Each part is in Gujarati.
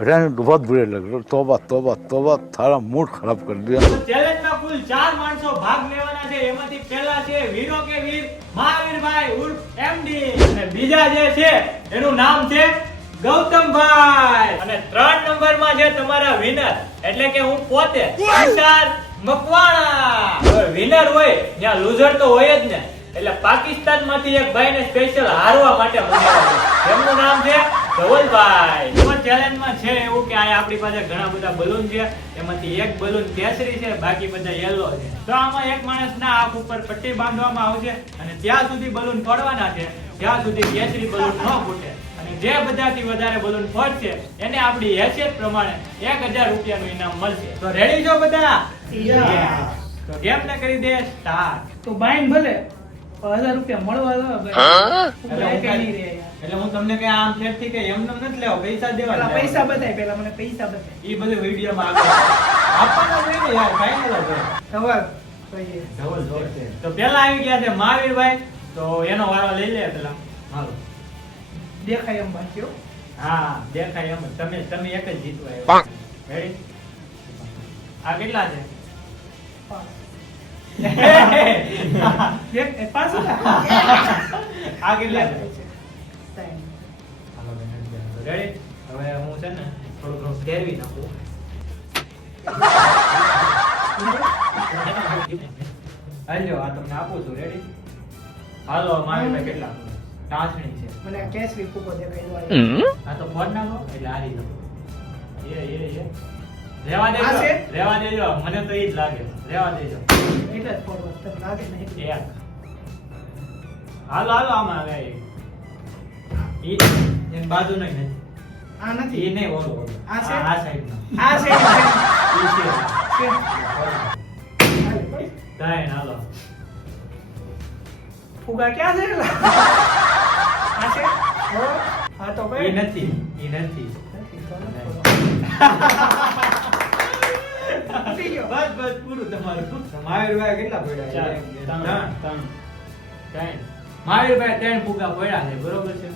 रहने बहुत बुरे लग रहे तोबा तोबा तोबा थारा मूड खराब कर दिया ચેલેન્જમાં કુલ 4 માણસો ભાગ લેવાના છે. એમાંથી પહેલા છે વીરો કે વીર મહાવીરભાઈ ઉર્ફ એમડી અને બીજા જે છે એનું નામ છે ગૌતમભાઈ અને 3 નંબરમાં છે તમારા વિનર એટલે કે હું પોતે વિશાલ મકવાણા. વિનર હોય ત્યાં લૂઝર તો હોય જ ને, એટલે પાકિસ્તાનમાંથી એક ભાઈને સ્પેશિયલ હારવા માટે મંગાવ્યા છે. એમનું નામ છે ધવલભાઈ. તો ચેલેન્જમાં છે એવું કે આ આપણી પાસે ઘણા બધા બલૂન છે, એમાંથી એક બલૂન કેસરી છે, બાકી બધા યેલો છે. તો આમાં એક માણસના આંખ ઉપર પટ્ટી બાંધવામાં આવશે અને ત્યાં સુધી બલૂન ફોડવાના છે જ્યાં સુધી કેસરી બલૂન ન ફૂટે. અને જે બધાથી વધારે બલૂન ફોડશે એને આપણી હેસિયત પ્રમાણે 1000 રૂપિયાનું ઇનામ મળશે. તો રેડી છો બધા? તો ગેમ ને કરી દે સ્ટાર્ટ. તો બાઈન ભલે 1000 રૂપિયા મળવા દો એટલે હું તમને કઈ આમ ફેરથી કઈ એમને નથી લેવા, પૈસા દેવા. પેલા પૈસા બતાય, પેલા મને પૈસા બતાય. ઈ બધું વિડિયોમાં આવે આપવાનો જ નહીં યાર, ફાઇનલ જ હોય. ધવલ કહીએ ધવલ જોડશે. તો પેલા આવી ગયા છે મહાવીરભાઈ, તો એનો વારો લઈ લે પેલા. હાલો દેખાય એમ બાંધ્યો. હા દેખાય એમ જ. તમે એક જ જીતવા આવ્યા. રેડી? આ કેટલા છે? એક પાછું આ કેટલા છે? ત્રણ. હાલો રેડી? હવે હું છે ને થોડું ઘણું ફેરવી નાખું. હાલો આ તમને આપું છું. રેડી? હાલો મહાવીરભાઈ કેટલા? ટાસણી છે. મને આ કેસરી ફૂકો દેખાય દો. આ તો ફોડ નાખો એટલે હારી જાવ. રેવા આ દેજો, છે? રેવા દેજો, મને તો ઈ જ લાગે. રેવા દેજો. એટલે જ ફોડવા તને લાગે નહીં. એક. હાલો આમાં આવે ઈ એન બાજુ નહીં નથી. આ નથી. ઈ નહીં ઓલો. આ છે? આ સાઈડ માં. આ છે ઈ છે. છે. તાય હાલો. ફુગા ક્યાં છે? આ છે? હો? આ તો ઈ ભાઈ નથી. ઈ નથી. ઉઠી ગયો. બસ પૂરું તમારું. મહાવીરભાઈ કેટલા પડ્યા? ત્રણ. મહાવીરભાઈ 3 ફુગા પડ્યા છે, બરોબર છે?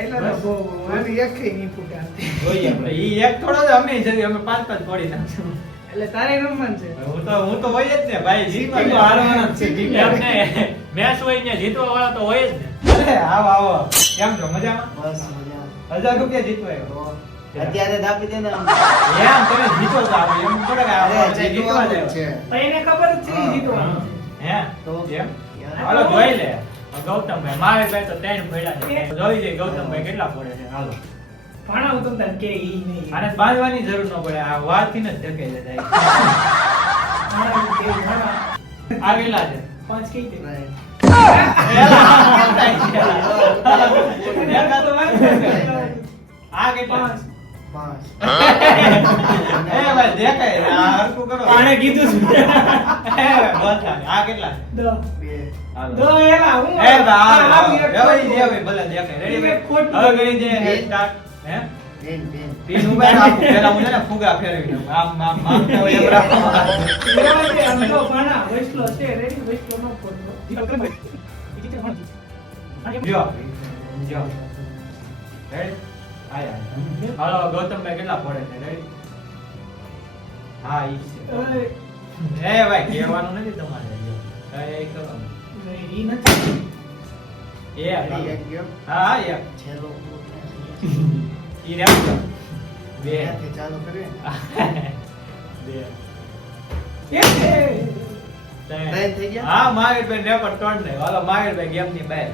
એટલે તો બહુ આની એક નહીં ફૂટા. જોઈએ આપણે. ઈ એક થોડો જ અમે છે, અમે 5 ફોડી નાખશું. એટલે તારે રમવાનું છે. હું તો હોય જ ને ભાઈ, જીતવા તો હારવાના જ છે. એમને મેચ હોય ને જીતવા વાળા તો હોય જ ને. અરે આવો કેમ છો? મજામાં? બસ મજા. 1000 રૂપિયા જીતવા આવ્યો. અત્યારે જ આપી દે ને આમ. એમ તમે જીતો તો આવો એમ થોડા કે આવો અરે, જીતવા જ છે. પણ એને ખબર જ છે ઈ જીતવાનું છે. હે તો એમ હાલો જોઈ લે. ગૌતમભાઈ મહાવીરભાઈ તો 3 પડ્યા છે. જોઈ લે ગૌતમભાઈ કેટલા પડે છે. હાલો ભાણા હું તમને કે ઈ નહીં. આને બાંધવાની જરૂર ન પડે, આ વારથી જ ધકેલે જાય. ભાણા કે ભાણા આ કેટલા છે? 5 કઈ દે. નહીં. આ કેટલા? 5. એ ભાઈ દેખાય આ હરખું કરો. આણે કીધું છે. એ બોલતા નહીં. આ કેટલા? દો. 2. હાલો. દો એલા હું. એ ભાઈ આવી એક હવે ખોટું. જે ભાઈ ભલે દેખાય. રેડી એક ખોટું. હવે ગણી દે સ્ટાર્ટ. હે બેન. પીન ઉભા રાખો. પહેલા હું છે ને ફુગા ફેરવી દઉં. આમ તો એમ રાખો. લેવા દે, આમ જો ભાણા વૈસલો છે, રેડી વૈસલો નો ખોટો. જો જો રેડી આયા. હાલો ગૌતમભાઈ કેટલા પડે છે? રેડી? હા ઈ છે. એ ભાઈ કહેવાનું નથી તમારે. જો એ કરો. ઈ નથી. એ એક ગયો. હા એક. છેલ્લો ઈ રાખો. 2 ત્યાંથી ચાલુ કરીએ. 2 એ છે. 3 થઈ ગયા. હા મહાવીરભાઈ રેકોર્ડ તોડ ને. હાલો મહાવીરભાઈ ગેમ ની બહાર.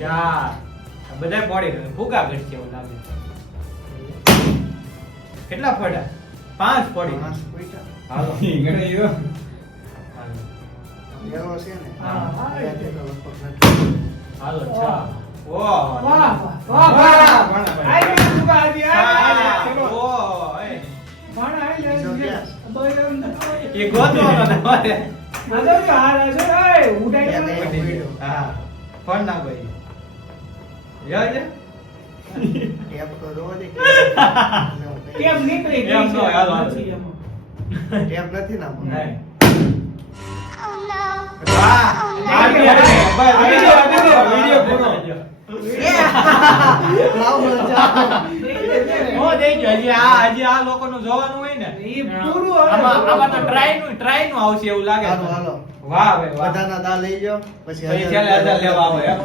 ચાર. બધા પડી ગયું. ફુગા ઘટશે એવું લાગે. કેટલા પડ્યા? 5 પડી. 5 પૈસા. હાલો ગણાયો. હાલો એવો છે ને. હા. ત્યાંથી તો લગભગ નથી. હાલો 6. ઓહ વાહ વાહ વાહ વાહ. આઈ ગયા સુકા આજી આ. ચલો. ભાણા આઈ બીજો ગયા. ક્યાં? બોય અંદર. એ ગોતવાનો તમારે. આજો કે હાર આજો એ ઉડાઈ ત્યાં ગયો. તો પડ્યો. હા ફોન ના ભાઈ યાર ટેપ તો જોવો દે. કેમ નીકળી ગઈ એમ છે? નો, હાલો, હાલો. નથી એમ. ટેપ નથી ના પણ. નહીં વાહ આ ગયા. બસ, આવી જાઓ, આવી જાઓ. ગયો પૂરો. લાવો જાઓ. હો દઈ ગયો. હજી આ લોકોનું જોવાનું હોય ને. ઈ પૂરું હવે. આમાં તો ટ્રાય નું આવશે એવું લાગે હાલો, છે. હાલો. વાહ ભાઈ વાહ. બધાના દા લઈ લો પછી પછી છેલ્લે 1000 લેવા આવે એમ.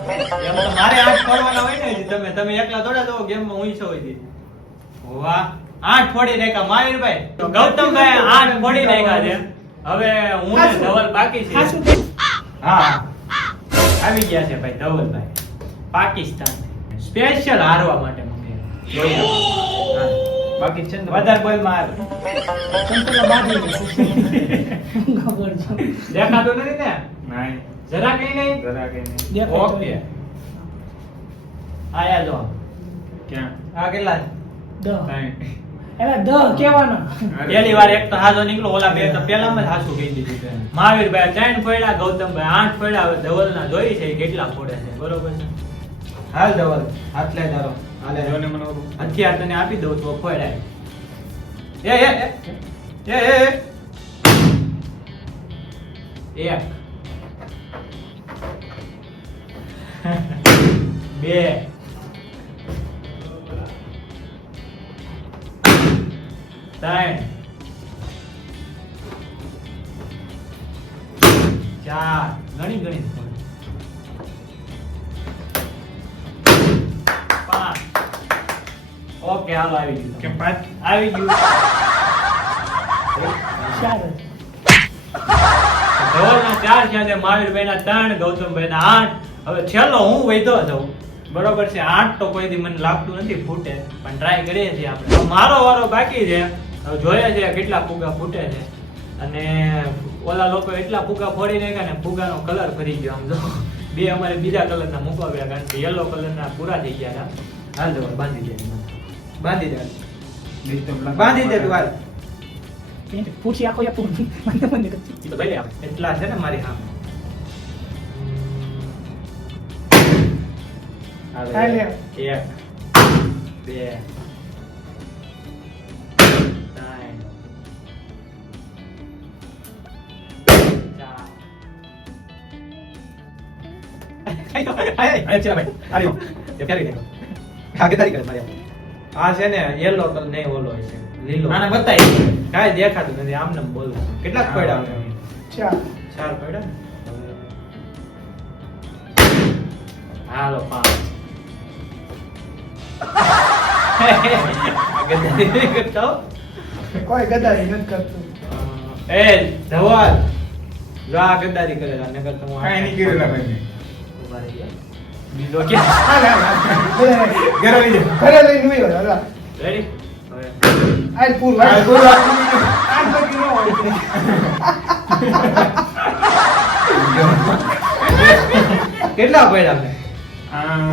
એમ તો મારે 8 ફોડવાના હોય ને હજી. તમે એકલા થોડા જો ગેમમાં હું છો હોય. વાહ 8 ફોડી નાખ્યા મહાવીરભાઈ. તો ગૌતમભાઈ 8 ફોડી નાખ્યા છે. હવે હું ને ધવલ બાકી છે. ખાસું થઈ. હા આવી ગયા છે ભાઈ ધવલભાઈ પાકિસ્તાન સ્પેશિયલ હારવા માટે મંગાવ્યા. હા, બાકી છે ને વધારે બોલ માર સંતોલા બાંધી દીધું. ખબર છે. દેખાતું નથી ને નહીં જરા કઈ નહીં જરા કઈ નહીં. દેખાય તો ઓકે નહીં. આયા જો ક્યાં આ કેટલા છે? દહ. નહીં. એલા દહ કહેવાના. પહેલી વાર એક તો હાજો નીકળો ઓલા બે તો પેલામાં જ હાસુ કહી દીધું છે. મહાવીરભાઈ 3 ફોડ્યા ગૌતમભાઈ 8 ફોડ્યા. હવે ધવલના જોઈ છે ઈ કેટલા ફોડે છે બરોબર છે. હાલ ધવલ હાથ લઈ તારો હાલે જોને મને ઓલું. હથિયાર તને આપી દઉં તો ફોડાય. એક બે ત્રણ ચાર ગણી ગણી પાંચ. ઓકે હાલો આવી ગયું કેમ પાંચ? આવી ગયું. ચાર જ. ધવલના 4 છે અને મહાવીરભાઈના 3 ગૌતમભાઈના 8. હવે છેલ્લો હું વૈધો છું બરોબર છે. 8 તો કોઈ દી મને લાગતું નથી ફૂટે પણ ટ્રાય કરીએ છીએ આપણે. હવે મારો વારો બાકી છે. હવે જોઈએ છે કેટલા ફુગા ફૂટે છે. અને ઓલા લોકો એટલા ફુગા ફોડી નાખ્યા ને ફુગાનો કલર ફરી ગયો. આમ જો બે અમારે બીજા કલરના મૂકવા ગયા કારણ કે યલો કલરના પૂરા થઈ ગયા હતા. હાલ ધવલ બાંધી દે બાંધી દે નહીં તો પેલા બાંધી દે તું હાલ. પૂછી આખો યા પૂછી. મને મને કચ્છી. ઈ તો ભાઈ લે આપણે. એટલા છે ને મારી સામે. હાલે. હાલે. 1 2 આ છે ને યેલો કલર નહીં ઓલો છે લીલો. આને બતાય કાઈ દેખાતું નથી આમને આમ બોલું. કેટલાક પડ્યા હવે? ચાર. 4 પડ્યા ને? હાલો 5 કરતો કોઈ ગદારી નથી કરતું. એ ધવલ જો આ ગદ્દારી કરેલા નકર તો હું કાંઈ નહીં કરેલા ભાઈ મેં. ઉભા રહી ગયા. બીજો કે હાલે, હાલે. ઘરે લઈ જાઓ. ઘરે લઈને ઉઈ રહ્યો, હાલો. રેડી હવે આજ પૂરું, આજ પૂરું. આજ બાકી ન હોય. કેટલા પડ્યા મેં?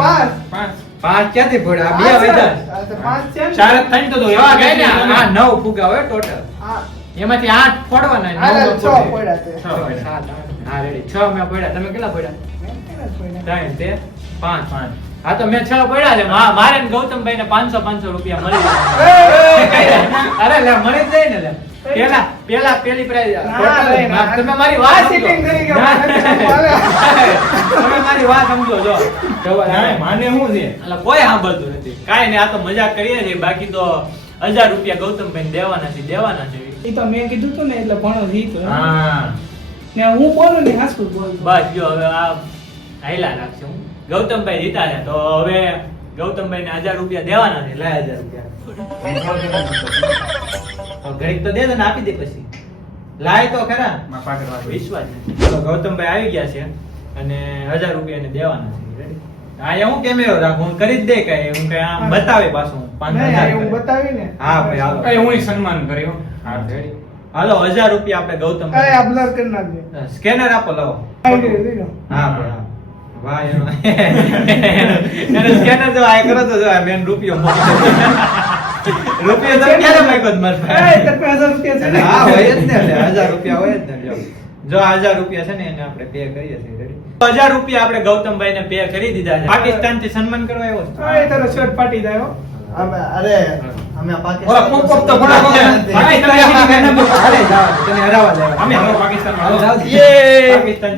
પાંચ. પાંચ. 5 ક્યાંથી પડ્યા? આ બે આ વેદા ચાર. આ તો પાંચ છે ને? 4 થઈને તો એવા ગઈ ને આ 9 ફુગા હોય ટોટલ. હા. એમાંથી 8 ફોડવાના હાલે, 9 છ પડ્યા તે. 6 પડ્યા. હા રેડી 6 મેં પડ્યા. તમે કેટલા પડ્યા? મેં કેટલા જ પડ્યા? 3 તે 5. હા તો મેં 6 પડ્યા છે. મારે ને ગૌતમભાઈ ને 500 રૂપિયા મળી જાય. અરે લે મળી જ જાય ને લે. પેલી પ્રાઇઝ ભાઈ, ના. તમે મારી આ વાત cheating સમજો. કરી ગયા. તમે મારી વાત સમજો જો ના, માને શું છે? એટલે કોઈ સાંભળતું નથી. કાંઈ નહીં આ તો મજાક કરીએ છીએ. બાકી તો 1000 રૂપિયા ગૌતમભાઈ દેવાના છે. ઈ તો મેં કીધું તું ને એટલે ભણો જીતો. હા ને હું બોલું ને હાસું બોલું. બસ જો હવે આ હાઈલા રાખશે હું. ગૌતમભાઈ જીતા છે તો હવે ગૌતમભાઈ ને 1000 રૂપિયા દેવાના છે. લાય 1000 રૂપિયા તો ઘડીક તો દે દે ને આપી દે પછી લાય તો ખરા માં પાછળ વાત. વિશ્વાસ નથી. ચલો ગૌતમભાઈ આવી ગયા છે અને 1000 રૂપિયા ને દેવાના છે. રેડી? હા હું કેમેરો રાખું હું કરી જ દે કઈ હું કઈ આમ બતાવે પાછું નહીં, આ હું 5000 બતાવી ને. હા ભાઈ હાલો કઈ હું સન્માન કર્યો. હા રેડી હાલો 1000 રૂપિયા આપણે અરે ગૌતમભાઈ આ બ્લર કરી નાખજે. સ્કેનર આપો લાવો આઈ ગયો. હા ભાઈ હા વાહ એનો સ્કેનર જો આ કરો તો જો આ મેન રૂપિયો રૂપિયો તો ક્યારે માંગ્યો જ માર એ, ભાઈ તો 1000 રૂપિયા છે ને? હા હોય જ ને 1000 રૂપિયા હોય જ ને જો આ 1000 રૂપિયા છે ને એને આપણે પે કરીએ છીએ રેડી 1000 રૂપિયા આપણે ગૌતમભાઈ ને પે કરી દીધા છે પાકિસ્તાન થી સન્માન કરવા આવ્યો છે હા, એ તારો શર્ટ ફાટી જાય હો. અરે અમે ઓલા પાકિસ્તાન કોક કોક તો ઘણા બધા પાકિસ્તાન પાકિસ્તાન તને હરાવા જાય અમે હવે પાકિસ્તાનમાં યે પાકિસ્તાન